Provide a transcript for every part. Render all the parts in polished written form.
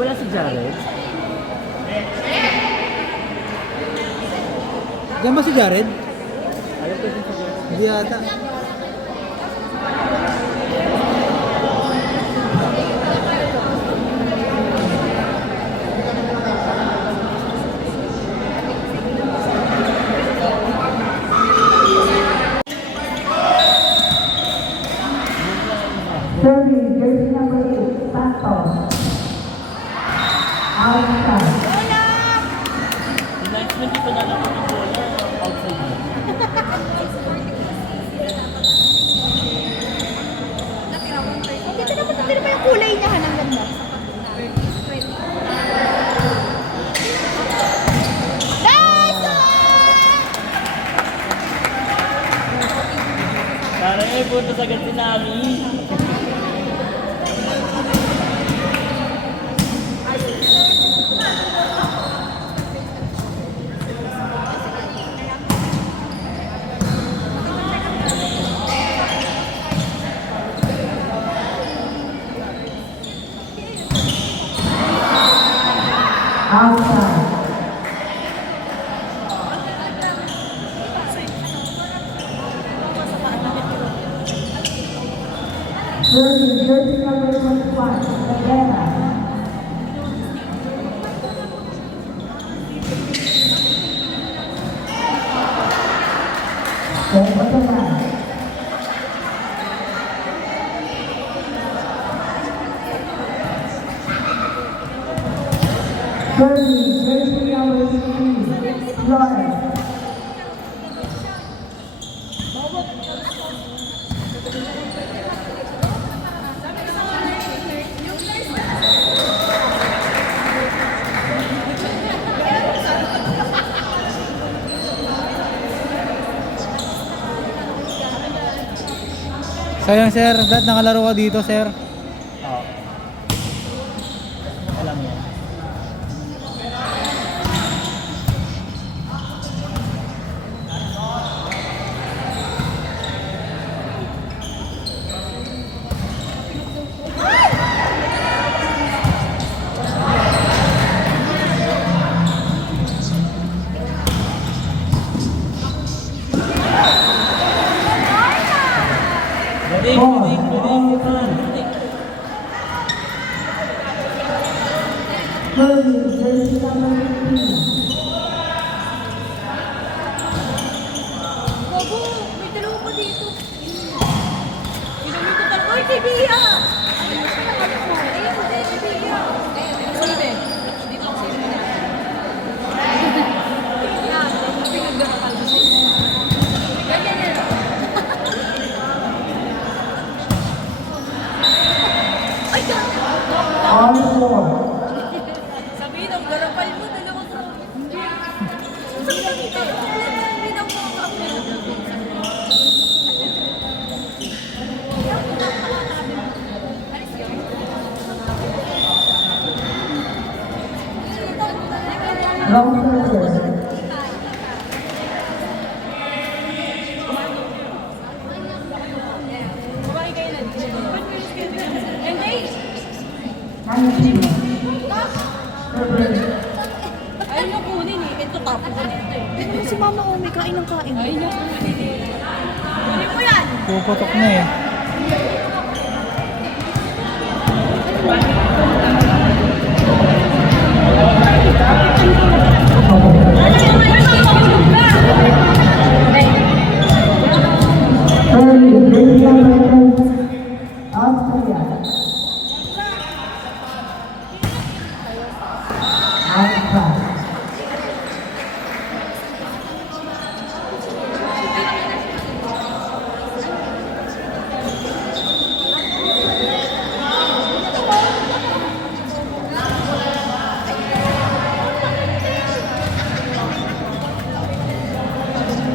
wala si Jared. Diyan ba si Jared? Alam ko din si Jared. Hindi yata. Serving jersey number 8, Santos. Outside. Announcement ko na lang yung bola outside. Hindi pa yung kulay niya, ang ganda. Parang may punta sa agad si Nami. Outside. Serving jersey number 21, Rivera. Serving jersey number 16, Flores. Sayang sir, dahil nakalaro ka dito sir. Oo. Alam yan. Serving jersey number 15. Bobo, may dalawa pa dito. Ginamit ko talaga. Uy, si Bia! Ayun siya na kami mo. Ayun ko din si Bia. Sino eh? Dito ako sino niya. Yan, pinagdarakal ko siya. Ganyan yan. Ay, On floor. sabihin ang garapal mo, dalawang round. Sabihin dito, hindi na ako Long service. Kumain kayo na. Engage! 19. Ayaw niyo kunin eh. Ito tapos ko dito eh. Si Mama Omi, kain ng kain. Ayaw niyo kunin eh. Kunin mo yan! Puputok na eh. Serving jersey number 10, Austria. Outside.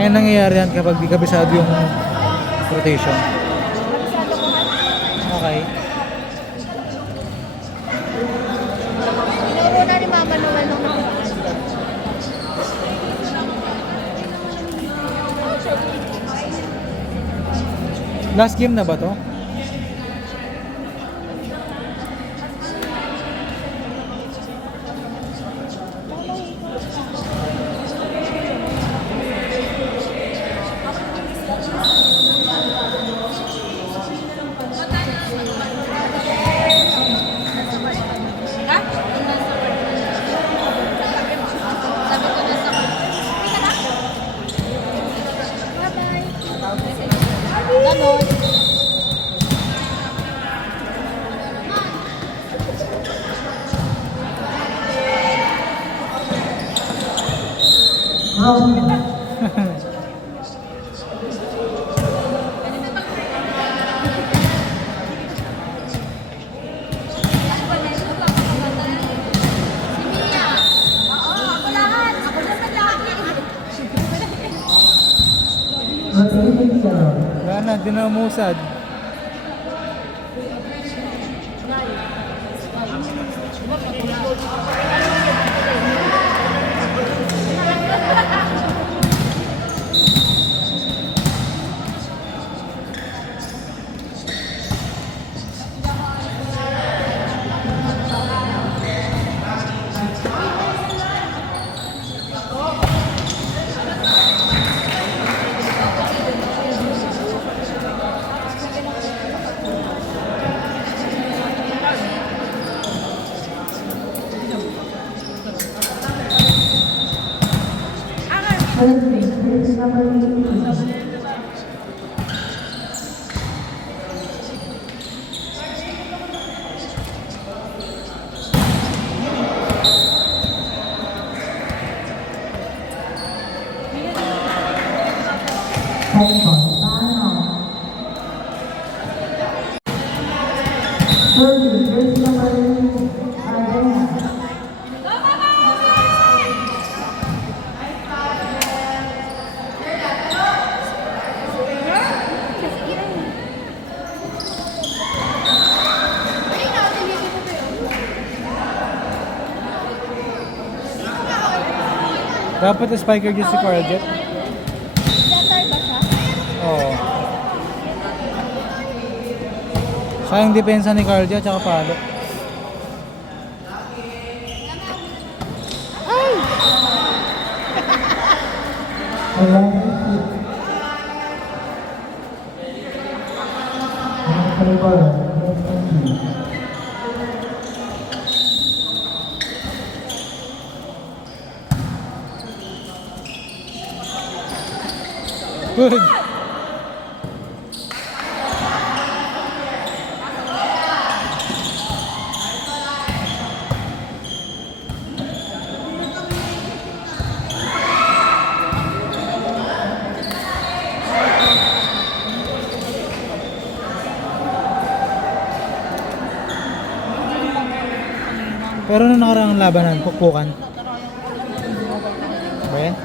Ayan nangyayari yan kapag di kabisado yung rotation. Okay. Tinuro na ni Mama naman nung Last game na ba to? Ganon. Wrong. Rotating zero. Wala na, di na umusad. Service number 18. Headphone, service number 18. Arena. Dapat spiker dyan si Carl Jet. Letter ba siya? Oo. Sayang depensa ni Carl Jet, tsaka palo. Good. Pero nung nakaraang labanan, pukpukan. Ba yan?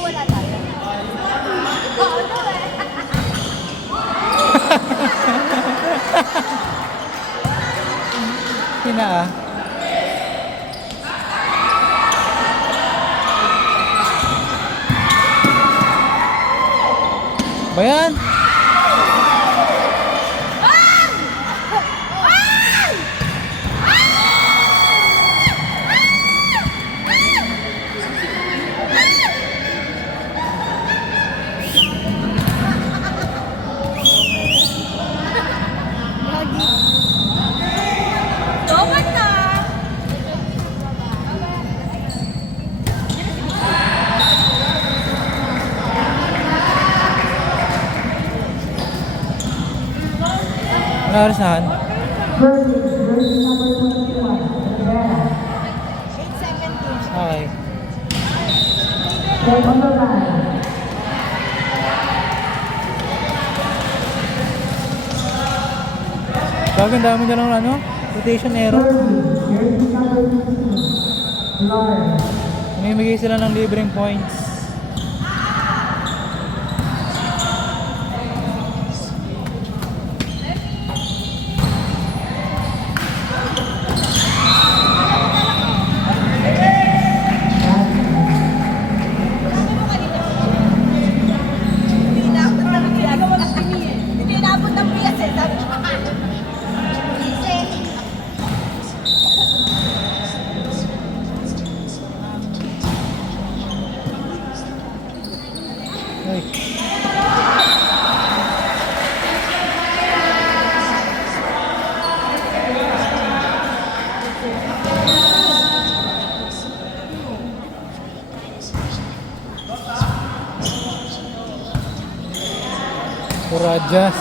Wala tayo. Oo, no eh. Pina ah. Ba yan? Dapat na. Ano oras na han? Service number 21. Rivera. 8 seconds. Okay. Step on the line. Bagong dami na lang ano? Rotation error. Service number 15. Lawrence. Namimigay sila ng libreng points. Hindi naabot ng PS eh. Sabi ko. Rajas.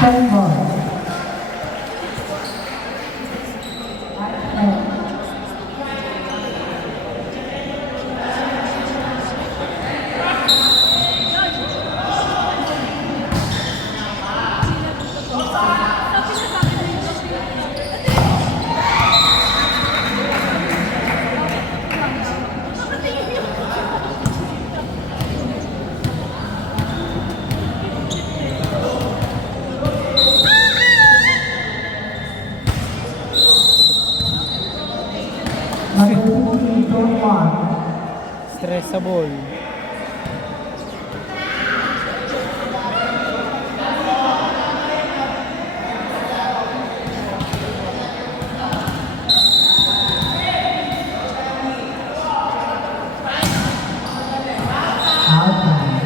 Ten ball. Number 16, don't want. Stressable. Outside.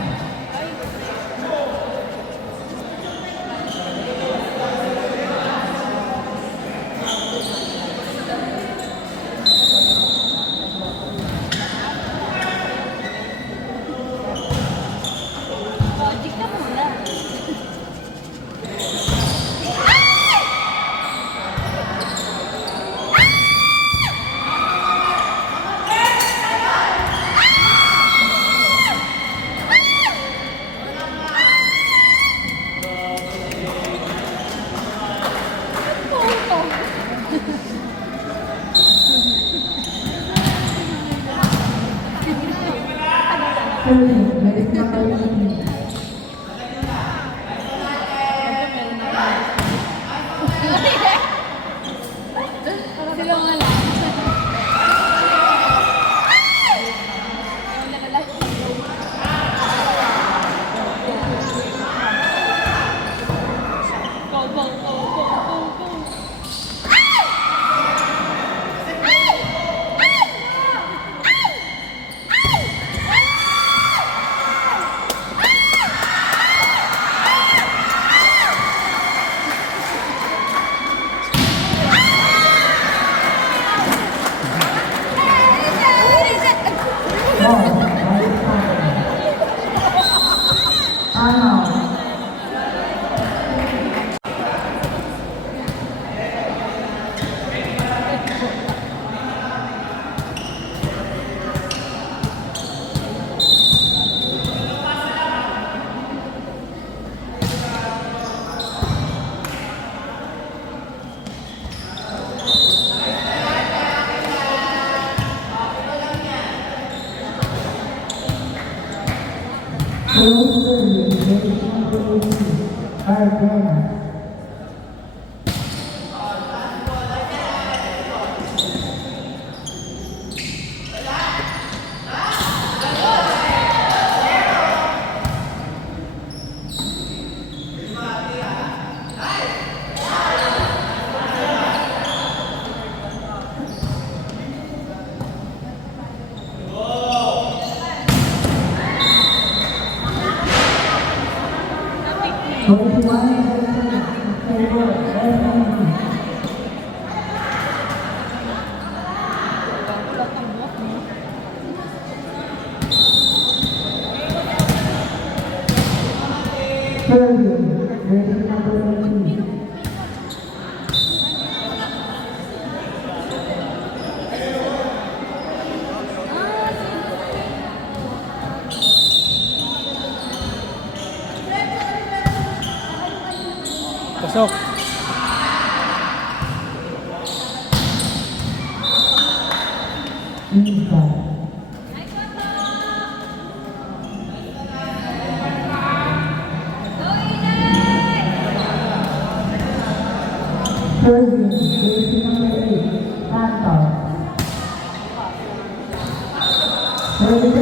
Logic ka muna. Thirteen, ladies number 18. Sila nga lang. Go, go, go, go, go, go. Ball, right side. Timeout. Close 30, ladies number 18. Ardena. Pasok. Serving, jersey number 8, Santos. Serving,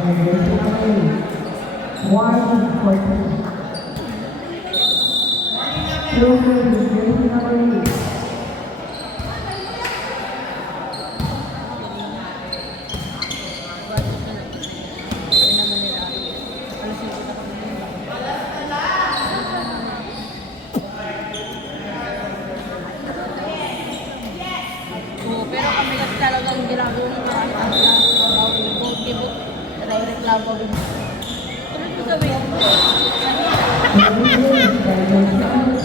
and jersey number 8, Warren Cortez. Serving, jersey number 8. Oo, pero kami kasi talagang ginagawa ng marami na kibot, nare-reklamo din. Tulad ko sabihin, Serving, and jersey number